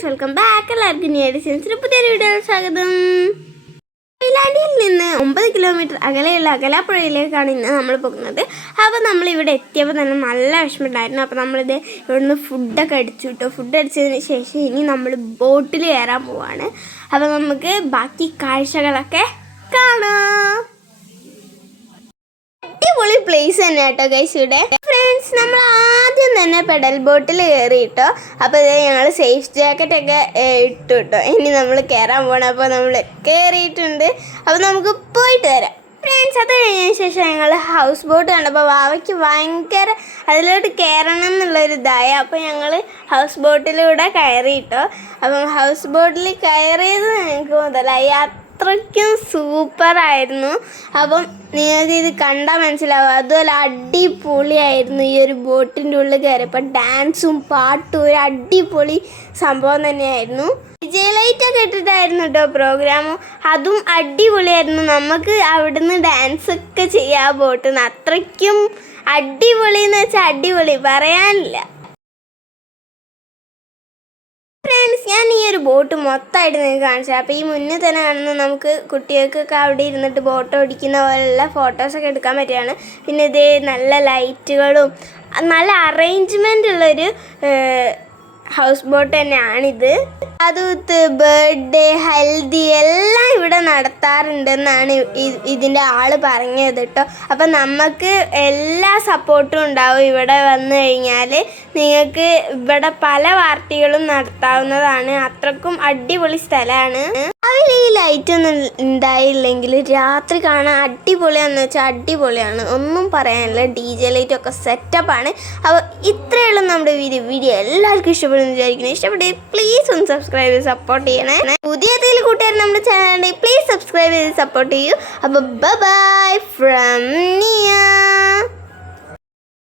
Friends welcome back എല്ലാവർക്കും new സെൻസിന് പുതിയൊരു വീഡിയോ സ്വാഗതം. ിൽ നിന്ന് ഒമ്പത് കിലോമീറ്റർ അകലെയുള്ള അകലാപ്പുഴയിലേക്കാണ് ഇന്ന് നമ്മൾ പോകുന്നത്. അപ്പോൾ നമ്മൾ ഇവിടെ എത്തിയപ്പോൾ തന്നെ നല്ല വിഷമമുണ്ടായിരുന്നു. അപ്പോൾ നമ്മളിത് ഇവിടുന്ന് ഫുഡൊക്കെ അടിച്ചു കിട്ടും ഫുഡ് അടിച്ചതിന് ശേഷം ഇനി നമ്മൾ ബോട്ടിൽ കയറാൻ പോവാണ്. അപ്പോൾ നമുക്ക് ബാക്കി കാഴ്ചകളൊക്കെ കാണാം അടിപൊളി പ്ലേസ് തന്നെ കേട്ടോ ഗൈസ് ഇവിടെ. ഫ്രണ്ട്സ് നമ്മൾ ആദ്യം തന്നെ പെഡൽ ബോട്ടിൽ കയറി കേട്ടോ. അപ്പോൾ ഇത് ഞങ്ങൾ സേഫ് ജാക്കറ്റ് ഒക്കെ ഇട്ടു കേട്ടോ. ഇനി നമ്മൾ കയറാൻ പോകണം അപ്പോൾ നമ്മൾ കയറിയിട്ടുണ്ട് അപ്പോൾ നമുക്ക് പോയിട്ട് വരാം. ഫ്രണ്ട്സ് അത് കഴിഞ്ഞതിന് ശേഷം ഞങ്ങൾ ഹൗസ് ബോട്ട് കണ്ടപ്പോൾ വാവയ്ക്ക് ഭയങ്കര അതിലോട്ട് കയറണം എന്നുള്ളൊരു ഇതായി അപ്പോൾ ഞങ്ങൾ ഹൗസ് ബോട്ടിലൂടെ കയറിയിട്ടോ അപ്പം ഹൗസ് ബോട്ടിൽ കയറിയത് ഞങ്ങൾക്ക് മുതലായി. അത്രയ്ക്കും സൂപ്പറായിരുന്നു. അപ്പം നിങ്ങൾക്ക് ഇത് കണ്ടാൽ മനസ്സിലാവും. അതുപോലെ അടിപൊളിയായിരുന്നു ഈ ഒരു ബോട്ടിന്റെ ഉള്ളിൽ കയറിയപ്പോൾ ഡാൻസും പാട്ടും ഒരു അടിപൊളി സംഭവം തന്നെയായിരുന്നു. വിജയലൈറ്റ് ഒക്കെ ഇട്ടിട്ടായിരുന്നു കേട്ടോ പ്രോഗ്രാം അതും അടിപൊളിയായിരുന്നു. നമുക്ക് അവിടുന്ന് ഡാൻസ് ഒക്കെ ചെയ്യാം ബോട്ടിൽ നിന്ന് അത്രയ്ക്കും അടിപൊളി എന്ന് വെച്ചാൽ അടിപൊളി. പറയാനില്ല. ബോട്ട് മൊത്തമായിട്ട് നിങ്ങൾക്ക് കാണിച്ചു അപ്പോൾ ഈ മുന്നേ തന്നെ കാണുന്ന നമുക്ക് കുട്ടികൾക്കൊക്കെ അവിടെ ഇരുന്നിട്ട് ബോട്ട് ഓടിക്കുന്ന പോലെയുള്ള ഫോട്ടോസൊക്കെ എടുക്കാൻ പറ്റുകയാണ്. പിന്നെ ഇത് നല്ല ലൈറ്റുകളും നല്ല അറേഞ്ച്മെന്റ് ഉള്ളൊരു ഹൗസ് ബോട്ട് തന്നെയാണിത്. അതുത്ത് ബർത്ത്ഡേ ഹൽദി എല്ലാം ഇവിടെ നടത്താറുണ്ടെന്നാണ് ഇതിന്റെ ആൾ പറഞ്ഞത് കേട്ടോ. അപ്പം നമുക്ക് എല്ലാ സപ്പോർട്ടും ഉണ്ടാവും ഇവിടെ വന്നു കഴിഞ്ഞാൽ നിങ്ങൾക്ക് ഇവിടെ പല പാർട്ടികളും നടത്താവുന്നതാണ്. അത്രക്കും അടിപൊളി സ്ഥലമാണ് രാവിലെ ഈ ലൈറ്റ് ഒന്നും ഉണ്ടായില്ലെങ്കിൽ രാത്രി കാണാൻ അടിപൊളിയാന്ന് വെച്ചാൽ അടിപൊളിയാണ്. ഒന്നും പറയാനില്ല. ഡി ജെ ലൈറ്റ് ഒക്കെ സെറ്റപ്പാണ് അപ്പോൾ ഇത്രയുള്ള നമ്മുടെ വീഡിയോ. വീഡിയോ എല്ലാവർക്കും ഇഷ്ടപ്പെടുന്നു വിചാരിക്കുന്നു. ഇഷ്ടപ്പെട്ടേ പ്ലീസ് ഒന്ന് സബ്സ്ക്രൈബ് ചെയ്ത് സപ്പോർട്ട് ചെയ്യണേ. പുതിയ ഏതെങ്കിലും കൂട്ടുകാർ നമ്മുടെ ചാനലിൽ പ്ലീസ് സബ്സ്ക്രൈബ് ചെയ്ത് സപ്പോർട്ട് ചെയ്യൂ. അപ്പോൾ ബൈ ഫ്രം